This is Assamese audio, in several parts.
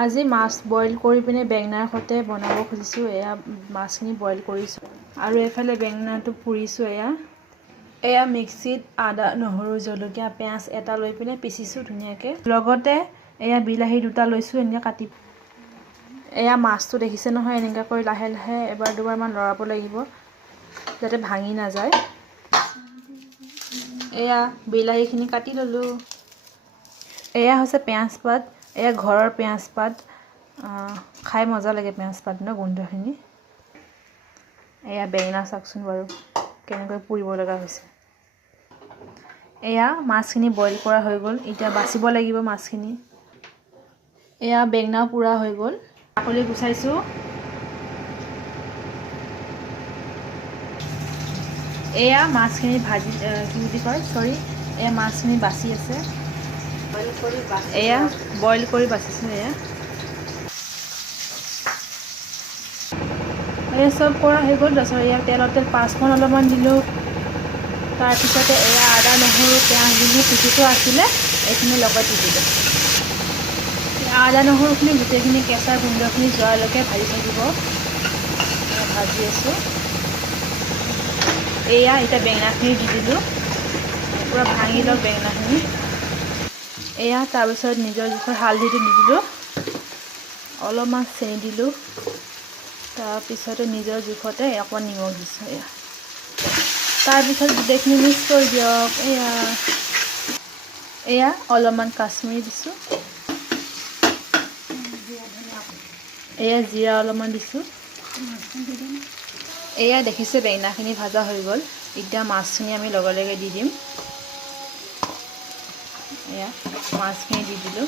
আজি মাছ বইল কৰি পিনে বেঙেনাৰ সৈতে বনাব খুজিছোঁ। এয়া মাছখিনি বইল কৰিছোঁ আৰু এইফালে বেঙেনাটো পুৰিছোঁ। এয়া মিক্সিত আদা, নহৰু, জলকীয়া, পিঁয়াজ এটা লৈ পিনে পিচিছোঁ ধুনীয়াকৈ। লগতে এয়া বিলাহী দুটা লৈছোঁ এনেকৈ কাটি। এয়া মাছটো দেখিছে নহয়, এনেকৈ কৰি লাহে লাহে এবাৰ দুবাৰমান লৰাব লাগিব যাতে ভাঙি নাযায়। এয়া বিলাহীখিনি কাটি ল'লোঁ। এয়া হৈছে পিঁয়াজ পাত, এয়া ঘৰৰ পিঁয়াজ পাত। খাই মজা লাগে পিঁয়াজ পাত ন, গোন্ধখিনি। এয়া বেঙেনা চাওকচোন বাৰু কেনেকৈ পুৰিব লগা হৈছে। এয়া মাছখিনি বইল কৰা হৈ গ'ল, এতিয়া বাচিব লাগিব মাছখিনি। এয়া বেঙেনাও পুৰা হৈ গ'ল, বাকলি গুচাইছোঁ। এয়া মাছখিনি ভাজি এয়া মাছখিনি বাচি আছে। এয়া বইল কৰি বাচিছোঁ। এয়া চব কৰা হৈ গ'ল। তাৰপিছত এয়া তেলতে পাঁচফোৰণ অলপমান দিলোঁ। তাৰপিছতে এয়া আদা, নহৰু, পিঁয়াজ দিলোঁ, পিচি থোৱা আছিলে এইখিনি লগত দি দিলোঁ। আদা নহৰুখিনি গোটেইখিনি কেঁচা গোন্ধখিনি যোৱালৈকে ভাজি থাকিব। ভাজি আছোঁ। এয়া এতিয়া বেঙেনাখিনি দি দিলোঁ, পূৰা ভাঙি লওক বেঙেনাখিনি। এয়া তাৰপিছত নিজৰ জোখত হালধিটো দি দিলোঁ, অলপমান চেনি দিলোঁ, তাৰপিছতে নিজৰ জোখতে অকণমান নিমখ দিছোঁ। তাৰপিছত গোটেইখিনি মিক্স কৰি দিয়ক। এয়া অলপমান কাশ্মীৰী দিছোঁ, এয়া জিৰা অলপমান দিছোঁ। এয়া দেখিছে বেঙেনাখিনি ভাজা হৈ গ'ল, এতিয়া মাছখিনি আমি লগে লগে দি দিম। এয়া মাছখিনি দি দিলোঁ,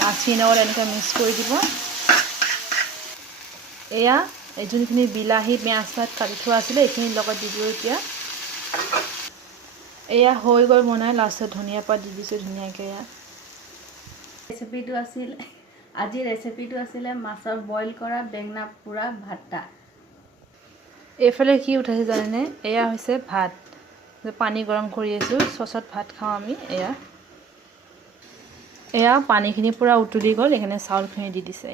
মাছখিনিৰ লগত এনেকৈ মিক্স কৰি দিব। এয়া যোনখিনি বিলাহী, পিঁয়াজ পাত কাটি থোৱা আছিলে এইখিনিৰ লগত দি দিলোঁ এতিয়া। এয়া হৈ গ'ল বনাই, লাষ্টত ধনিয়া পাত দি দিছোঁ ধুনীয়াকৈ। আজিৰ ৰেচিপিটো আছিলে মাছৰ বইল কৰা বেঙেনা পোৰা ভাটা। এইফালে কি উঠাইছে জানেনে? এয়া হৈছে ভাত, পানী গৰম কৰি আছোঁ, চচত ভাত খাওঁ আমি। এয়া পানীখিনি পূৰা উতলি গ'ল, এইখিনি চাউলখিনি দি দিছে।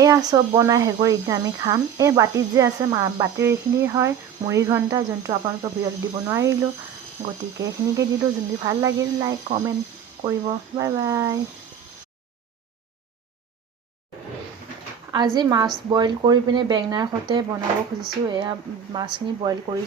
এয়া চব বনাই শেষ কৰি এতিয়া আমি খাম। এই বাতিত যে আছে বাতিৰ এইখিনি হয় মুড়ি ঘণ্টা, যোনটো আপোনালোকৰ ভিডিঅ'ত দিব নোৱাৰিলোঁ, গতিকে এইখিনিকে দিলোঁ। যোনটো ভাল লাগিল লাইক কমেণ্ট কৰিব। Bye bye. আজি মাছ বইল কৰি পিনে বেঙেনাৰ সৈতে বনাব খুজিছোঁ। এয়া মাছখিনি বইল কৰিছোঁ।